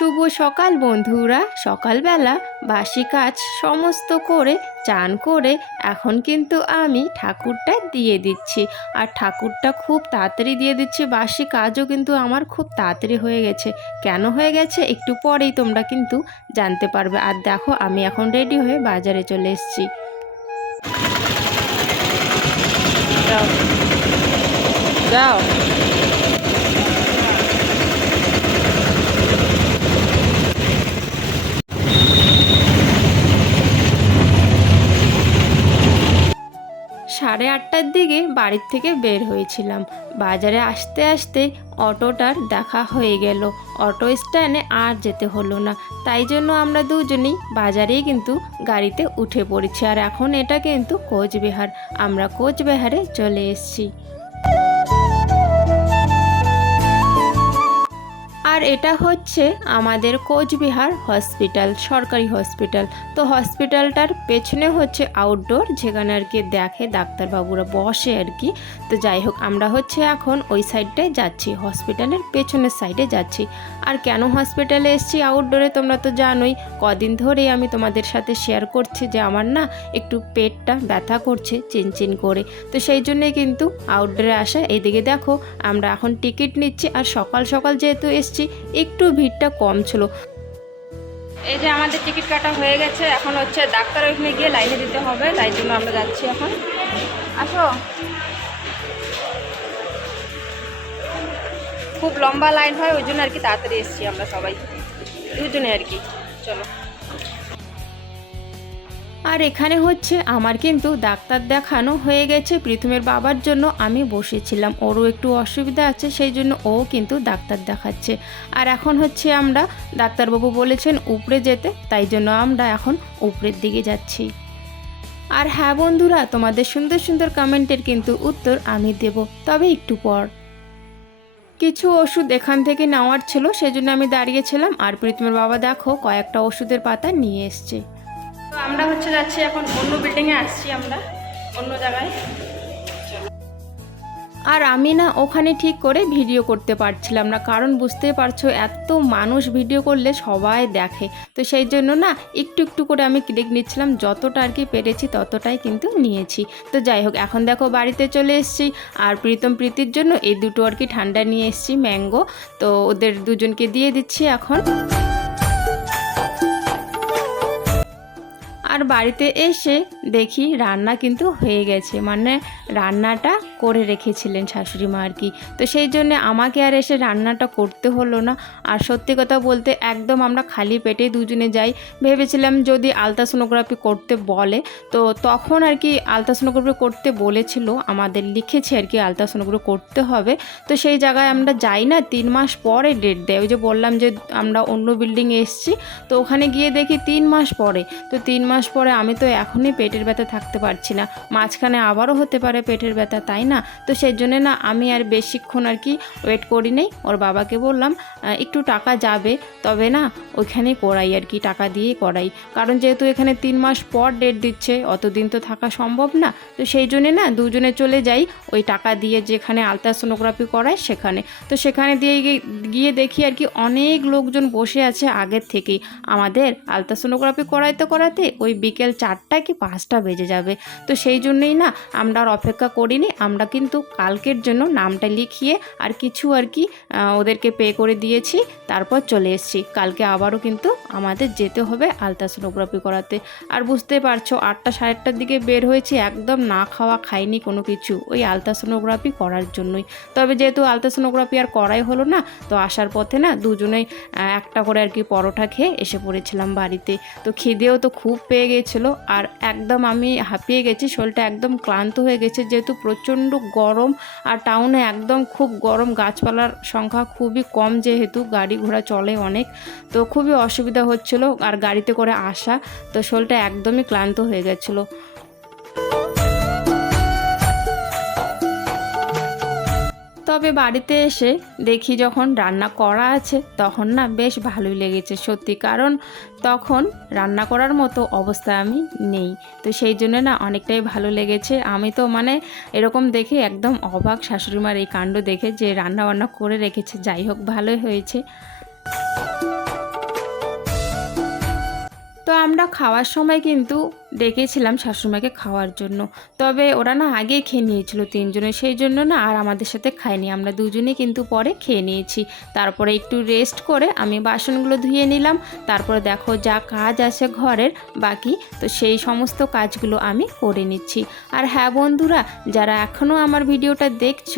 শুভ সকাল বন্ধুরা। সকালবেলা বাসি কাজ সমস্ত করে, চান করে এখন কিন্তু আমি ঠাকুরটা দিয়ে দিচ্ছি। আর ঠাকুরটা খুব তাড়াতাড়ি দিয়ে দিচ্ছি। বাসি কাজও কিন্তু আমার খুব তাড়াতাড়ি হয়ে গেছে। কেন হয়ে গেছে একটু পরেই তোমরা কিন্তু জানতে পারবে। আর দেখো, আমি এখন রেডি হয়ে বাজারে চলে এসেছি। যাও সাড়ে আটটার দিকে বাড়ির থেকে বের হয়েছিলাম। বাজারে আসতে আসতে অটোটার দেখা হয়ে গেল। অটো স্ট্যান্ডে আর যেতে হলো না। তাই জন্য আমরা দুজনেই বাজারেই কিন্তু গাড়িতে উঠে পড়েছি। আর এখন এটা কিন্তু কোচবিহার। আমরা কোচবিহারে চলে এসেছি। আর এটা হচ্ছে আমাদের কোচবিহার হসপিটাল, সরকারি হসপিটাল। তো হসপিটালটার পেছনে হচ্ছে আউটডোর যেখানে আর কি দেখে ডাক্তারবাবুরা বসে আর কি। তো যাই হোক, আমরা হচ্ছে এখন ওই সাইডটায় যাচ্ছি হসপিটালের পেছনের সাইডে যাচ্ছি। আর কেন হসপিটালে এসেছি আউটডোরে তোমরা তো জানোই, কদিন ধরেই আমি তোমাদের সাথে শেয়ার করছি যে আমার না একটু পেটটা ব্যথা করছে চিনচিন করে। তো সেই জন্যই কিন্তু আউটডোরে আসা। এইদিকে দেখো, আমরা এখন টিকিট নিচ্ছি আর সকাল সকাল যেহেতু এসছি, একটু ভিড়টা কম ছিল। এই যে আমাদের টিকিট কাটা হয়ে গেছে, এখন হচ্ছে ডাক্তার ওইখানে গিয়ে লাইনে দিতে হবে। তাই জন্য আমরা যাচ্ছি এখন। আসো। খুব লম্বা লাইন হয়, ওই জন্য আর কি তাড়াতাড়ি এসেছি আমরা সবাই। দুজনে আর কি, চলো। আর এখানে হচ্ছে, আমার কিন্তু ডাক্তার দেখানো হয়ে গেছে প্রথমের বাবার জন্য। আমি বসেছিলাম, ওরও একটু অসুবিধা আছে, সেই জন্য ও কিন্তু ডাক্তার দেখাচ্ছে। আর এখন হচ্ছে আমরা, ডাক্তারবাবু বলেছেন উপরে যেতে, তাই জন্য আমরা এখন উপরের দিকে যাচ্ছি। আর হ্যাঁ বন্ধুরা, তোমাদের সুন্দর সুন্দর কমেন্টের কিন্তু উত্তর আমি দেব, তবে একটু পর। কিছু ওষুধ এখান থেকে নেওয়ার ছিল, সেজন্য আমি দাঁড়িয়েছিলাম। আর প্রীতমের বাবা দেখো, কয়েকটা ওষুধের পাতা নিয়ে এসছে। তো আমরা হচ্ছে যাচ্ছি এখন অন্য বিল্ডিংয়ে আসছি আমরা অন্য জায়গায়। আর আমি না ওখানে ঠিক করে ভিডিও করতে পারছিলাম না। কারণ বুঝতে পারছ, এত মানুষ ভিডিও করলে সবাই দেখে। তো সেই জন্য না একটু একটু করে আমি ক্লিক নিচ্ছিলাম, যতটা আর কি পেরেছি ততটাই কিন্তু নিয়েছি। তো যাই হোক, এখন দেখো বাড়িতে চলে এসেছি। আর প্রীতম প্রীতির জন্য এই দুটো আর কি ঠান্ডা নিয়ে এসেছি, ম্যাঙ্গো। তো ওদের দুজনকে দিয়ে দিচ্ছি এখন। আর বাড়িতে এসে দেখি রান্না কিন্তু হয়ে গেছে। মানে রান্নাটা করে রেখেছিলেন শাশুড়ি মা আর কি। তো সেই জন্যে আমাকে আর এসে রান্নাটা করতে হলো না। আর সত্যি কথা বলতে একদম আমরা খালি পেটে দুজনে যাই। ভেবেছিলাম যদি আলট্রাসোনোগ্রাফি করতে বলে, তো তখন আর কি আলট্রাসোনোগ্রাফি করতে বলেছিল। আমাদের লিখেছে আর কি আলট্রাসোনোগ্রাফি করতে হবে। তো সেই জায়গায় আমরা যাই না, তিন মাস পরে ডেট দেয়। ওই যে বললাম যে আমরা অন্য বিল্ডিংয়ে এসেছি, তো ওখানে গিয়ে দেখি তিন মাস পরে। তো তিন মাস পরে আমি তো এখনই পেটের ব্যথা থাকতে পারছি না। মাঝখানে আবারও হতে পারে পেটের ব্যথা, তাই না? তো সেই জন্যে না আমি আর বেশিক্ষণ আর কি ওয়েট করি নেই। ওর বাবাকে বললাম একটু টাকা যাবে, তবে না ওইখানে করাই আর কি, টাকা দিয়েই করাই। কারণ যেহেতু এখানে তিন মাস পর ডেট দিচ্ছে, অতদিন তো থাকা সম্ভব না। তো সেই জন্যে না দুজনে চলে যাই, ওই টাকা দিয়ে যেখানে আলট্রাসোনোগ্রাফি করায় সেখানে। তো সেখানে দিয়ে গিয়ে- গিয়ে দেখি আর কি অনেক লোকজন বসে আছে আগের থেকেই। আমাদের আলট্রাসোনোগ্রাফি করাইতে করাতে ওই বিকেল চারটা কি পাঁচটা বেজে যাবে। তো সেই জন্যই না আমরা আর অপেক্ষা করিনি, আমরা কিন্তু কালকের জন্য নামটা লিখিয়ে আর কিছু আর কি ওদেরকে পে করে দিয়েছি, তারপর চলে এসেছি। কালকে আবারও কিন্তু আমাদের যেতে হবে আলট্রাসোনোগ্রাফি করাতে। আর বুঝতে পারছ, আটটা সাড়ে আটটার দিকে বের হয়েছি, একদম না খাওয়া খাইনি কোনো কিছু, ওই আলট্রাসোনোগ্রাফি করার জন্যই। তবে যেহেতু আলট্রাসোনোগ্রাফি আর করাই হলো না, তো আসার পথে না দুজনেই একটা করে আর কি পরোটা খেয়ে এসে পড়েছিলাম বাড়িতে। তো খিদেও তো খুব পেয়ে গেছিল, আর একদম আমি হাঁপিয়ে গেছি, শরীরটা একদম ক্লান্ত হয়ে গেছে, যেহেতু প্রচণ্ড গরম আর টাউনে একদম খুব গরম। গাছপালার সংখ্যা খুবই কম যেহেতু গাড়ি ঘোড়া চলে অনেক। তো খুবই অসুবিধা হচ্ছিল আর গাড়িতে করে আসা। তো শোলটা একদমই ক্লান্ত হয়ে গেছিল। তবে বাড়িতে এসে দেখি যখন রান্না করা আছে, তখন না বেশ ভালোই লেগেছে সত্যি। কারণ তখন রান্না করার মতো অবস্থা আমি নেই। তো সেই জন্য না অনেকটাই ভালো লেগেছে। আমি তো মানে এরকম দেখে একদম অবাক শাশুড়িমার এই কাণ্ড দেখে যে রান্না বান্না করে রেখেছে। যাই হোক, ভালোই হয়েছে। তো আমরা খাওয়ার সময় কিন্তু ডেকেছিলাম শাশুড়িমাকে খাওয়ার জন্য। তবে ওরা না আগে খেয়ে নিয়েছিল তিনজনে, সেই জন্য না আর আমাদের সাথে খায়নি। আমরা দুজনে কিন্তু পরে খেয়ে নিয়েছি। তারপরে একটু রেস্ট করে আমি বাসনগুলো ধুয়ে নিলাম। তারপরে দেখো যা কাজ আছে ঘরের বাকি, তো সেই সমস্ত কাজগুলো আমি করে নিচ্ছি। আর হ্যাঁ বন্ধুরা, যারা এখনও আমার ভিডিওটা দেখছ,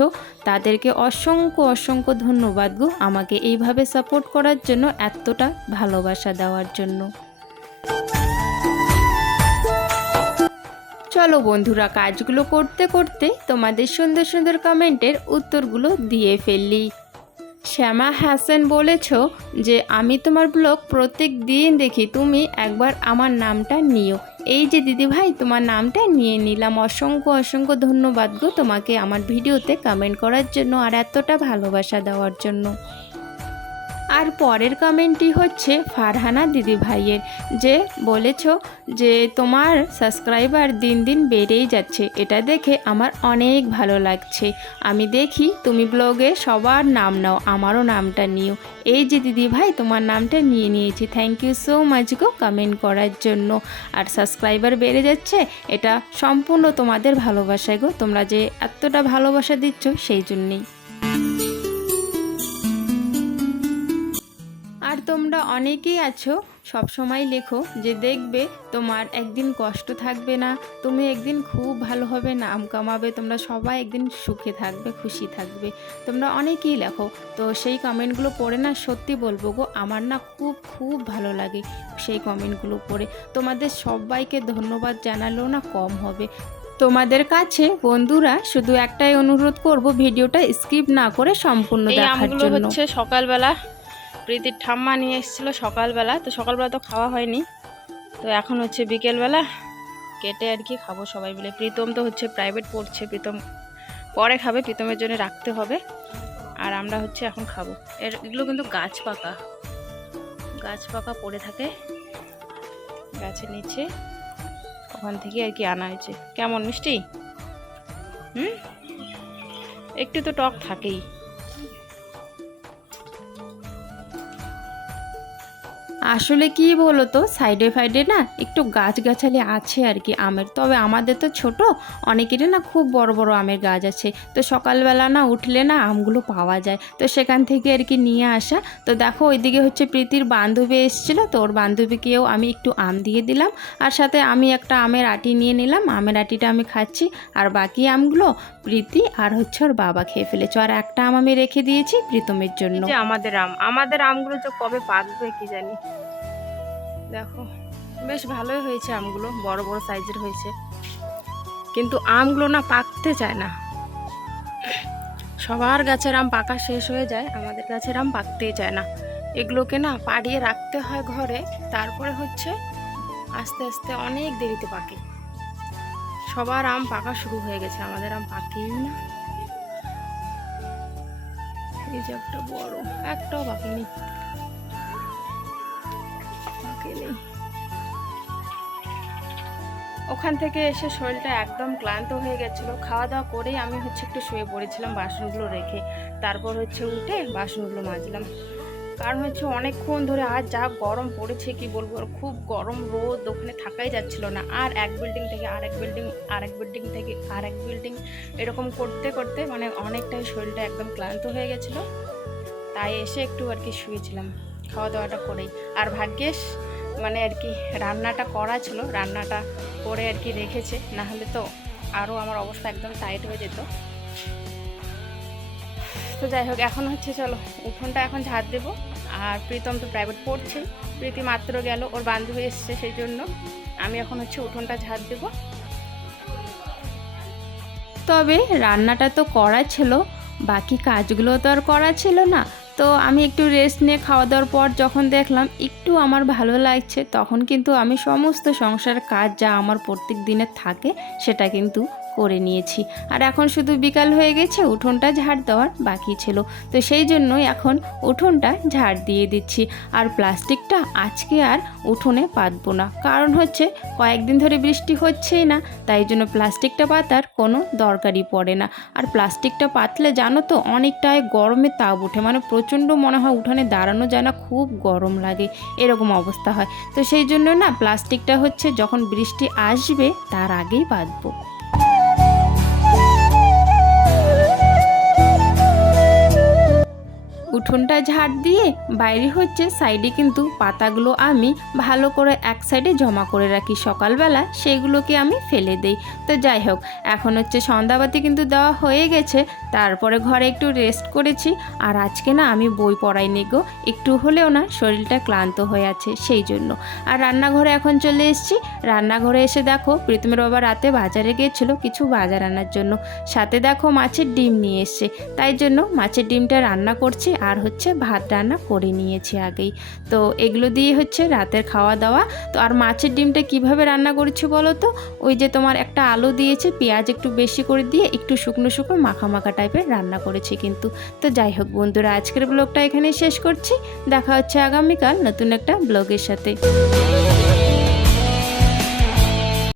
তাদেরকে অসংখ্য অসংখ্য ধন্যবাদ গো আমাকে এইভাবে সাপোর্ট করার জন্য, এতটা ভালোবাসা দেওয়ার জন্য। চলো বন্ধুরা কাজগুলো করতে করতে তোমাদের সুন্দর সুন্দর কমেন্টের উত্তরগুলো দিয়ে ফেললি শ্যামা হাসান বলেছ যে, আমি তোমার ব্লগ প্রত্যেক দিন দেখি, তুমি একবার আমার নামটা নিও। এই যে দিদি ভাই তোমার নামটা নিয়ে নিলাম। অসংখ্য অসংখ্য ধন্যবাদ গো তোমাকে আমার ভিডিওতে কমেন্ট করার জন্য আর এতটা ভালোবাসা দেওয়ার জন্য। আর পরের কমেন্টটি হচ্ছে ফারহানা দিদি ভাইয়ের যে বলেছ যে তোমার সাবস্ক্রাইবার দিন দিন বেড়েই যাচ্ছে। এটা দেখে আমার অনেক ভালো লাগছে। আমি দেখি তুমি ব্লগে সবার নাম নাও, আমারও নামটা নিও। এই যে দিদি ভাই তোমার নামটা নিয়ে নিয়েছি। থ্যাংক ইউ সো মাচ গো কমেন্ট করার জন্য। আর সাবস্ক্রাইবার বেড়ে যাচ্ছে, এটা সম্পূর্ণ তোমাদের ভালোবাসায় গো। তোমরা যে এতটা ভালোবাসা দিচ্ছ, সেই জন্যেই। তোমরা অনেকেই আছো সব সময় লেখো যে দেখবে তোমার একদিন কষ্ট থাকবে না তুমি একদিন খুব ভালো হবে নাম কামাবে তোমরা সবাই একদিন সুখে থাকবে খুশি থাকবে। তোমরা অনেকেই লেখো তো সেই কমেন্টগুলো পড়ে না সত্যি বলব গো আমার না খুব খুব ভালো লাগে সেই কমেন্টগুলো পড়ে। তোমাদের সবাইকে ধন্যবাদ জানালেও না কম হবে। তোমাদের কাছে বন্ধুরা শুধু একটাই অনুরোধ করব ভিডিওটা স্কিপ না করে সম্পূর্ণ দেখার জন্য। হচ্ছে সকালবেলা প্রীতির ঠাম্মা নিয়ে এসেছিল সকালবেলা, তো সকালবেলা তো খাওয়া হয়নি। তো এখন হচ্ছে বিকেলবেলা কেটে আর কি খাব সবাই মিলে। প্রীতম তো হচ্ছে প্রাইভেট পড়ছে, প্রীতম পরে খাবে, প্রীতমের জন্য রাখতে হবে। আর আমরা হচ্ছে এখন খাব। এর এগুলো কিন্তু গাছ পাকা। গাছ পাকা পড়ে থাকে গাছের নিচে। ওখান থেকে আর কি আনা হয়েছে। কেমন মিষ্টি? হুম? একটু তো টক থাকেই। আসলে কি বলো তো সাইডে ফাইডে না একটু গাছগাছালি আছে আর কি আমের। তবে আমাদের তো ছোট, অনেকেরই না খুব বড় বড় আমের গাছ আছে। তো সকালবেলা না উঠলে না আমগুলো পাওয়া যায়। তো সেখান থেকে আর কি নিয়ে আসা। তো দেখো ওইদিকে হচ্ছে প্রীতির বান্ধবী এসেছিল। তো ওর বান্ধবীকেও আমি একটু আম দিয়ে দিলাম। আর সাথে আমি একটা আমের আটি নিয়ে নিলাম। আমের আটিটা আমি খাচ্ছি। আর বাকি আমগুলো প্রীতি আর হচ্ছে ওর বাবা খেয়ে ফেলেছে। আর একটা আম আমি রেখে দিয়েছি প্রীতমের জন্য। আমাদের আম। আমাদের আমগুলো তো কবে পাকবে কি জানি? দেখো, বেশ ভালোই হয়েছে আমগুলো, বড় বড় সাইজের হয়েছে। কিন্তু আমগুলো না পাকতে চায় না। সবার গাছের আম পাকা শেষ হয়ে যায়, আমাদের গাছের আম পাকতেই চায় না। এগুলোকে না পাড়িয়ে রাখতে হয় ঘরে, তারপরে হচ্ছে আস্তে আস্তে অনেক দেরিতে পাকে। সবার আম পাকা শুরু হয়ে গেছে, আমাদের আম পাকেই না। এই যে একটা বড়, একটাও পাকেনি। পাকেনি ওখান থেকে এসে শরীরটা একদম ক্লান্ত হয়ে গেছিল। খাওয়া দাওয়া করেই আমি হচ্ছে একটু শুয়ে পড়েছিলাম বাসনগুলো রেখে। তারপর হচ্ছে উঠে বাসনগুলো মাজলাম। কারণ হচ্ছে অনেকক্ষণ ধরে আর যা গরম পড়েছে, কি বলব খুব গরম রোদ ওখানে থাকাই যাচ্ছিল না। আর এক বিল্ডিং থেকে আরেক বিল্ডিং আরেক বিল্ডিং থেকে আরেক বিল্ডিং এরকম করতে করতে মানে অনেকটাই শরীরটা একদম ক্লান্ত হয়ে গেছিল। তাই এসে একটু আর কি শুয়েছিলাম, খাওয়া দাওয়াটা করেই। আর ভাগ্যেশ? মানে আর কি রান্নাটা করা ছিল, রান্নাটা করে আর কি রেখেছে না হলে তো আরও আমার অবস্থা একদম টাইট হয়ে যেত। তো যাই হোক, এখন হচ্ছে চলো, উঠোনটা এখন ঝাড় দেবো, আর প্রীতম তো প্রাইভেট পড়ছে, প্রীতি মাত্র গেল, ওর বান্ধবী এসছে সেই জন্য। আমি এখন হচ্ছে উঠোনটা ঝাড় দেবো। তবে রান্নাটা তো করা ছিল, বাকি কাজগুলো তো আর করা ছিল না তো আমি একটু রেস্ট নিয়ে খাওয়া দাওয়ার পর যখন দেখলাম একটু আমার ভালো লাগছে, তখন কিন্তু আমি সমস্ত সংসার কাজ যা আমার প্রত্যেক দিনের থাকে, সেটা কিন্তু করে নিয়েছি। আর এখন শুধু বিকাল হয়ে গেছে, উঠোনটা ঝাড় দেওয়ার বাকি ছিল। তো সেই জন্যই এখন উঠোনটা ঝাড় দিয়ে দিচ্ছি। আর প্লাস্টিকটা আজকে আর উঠোনে পাতবো না। কারণ হচ্ছে, কয়েকদিন ধরে বৃষ্টি হচ্ছেই না, তাই জন্য প্লাস্টিকটা পাতার কোনো দরকারই পড়ে না। আর প্লাস্টিকটা পাতলে জানো তো, অনেকটাই গরমে তাপ ওঠে। মানে প্রচণ্ড মনে হয় উঠানে দাঁড়ানো যায় না, খুব গরম লাগে। এরকম অবস্থা হয়। তো সেই জন্য না, প্লাস্টিকটা হচ্ছে যখন বৃষ্টি আসবে, তার আগেই বাঁধবো উঠোনটা ঝাড় দিয়ে বাইরে হচ্ছে সাইডে কিন্তু পাতাগুলো আমি ভালো করে এক সাইডে জমা করে রাখি। সকালবেলা সেইগুলোকে আমি ফেলে দেই। তো যাই হোক, এখন হচ্ছে সন্ধ্যাবাতি কিন্তু দেওয়া হয়ে গেছে। তারপরে ঘরে একটু রেস্ট করেছি। আর আজকে না আমি বই পড়াইনি গো। একটু হলেও না শরীরটা ক্লান্ত হয়ে আছে সেই জন্য। আর রান্নাঘরে এখন চলে এসেছি। রান্নাঘরে এসে দেখো, প্রীতমের বাবা রাতে বাজারে গিয়েছিল কিছু বাজার আনার জন্য। সাথে দেখো মাছের ডিম নিয়ে এসছে। তাই জন্য মাছের ডিমটা রান্না করছি। আর হচ্ছে ভাত রান্না করে নিয়েছি আগেই। তো এগুলো দিয়ে হচ্ছে রাতের খাওয়া দাওয়া। তো আর মাছের ডিমটা কীভাবে রান্না করেছি বলো তো? ওই যে তোমার একটা আলু দিয়েছে, পেঁয়াজ একটু বেশি করে দিয়ে একটু শুকনো শুকনো মাখা মাখা টাইপের রান্না করেছি কিন্তু। তো যাই হোক বন্ধুরা, আজকের ব্লগটা এখানে শেষ করছি। দেখা হচ্ছে আগামীকাল নতুন একটা ব্লগের সাথে।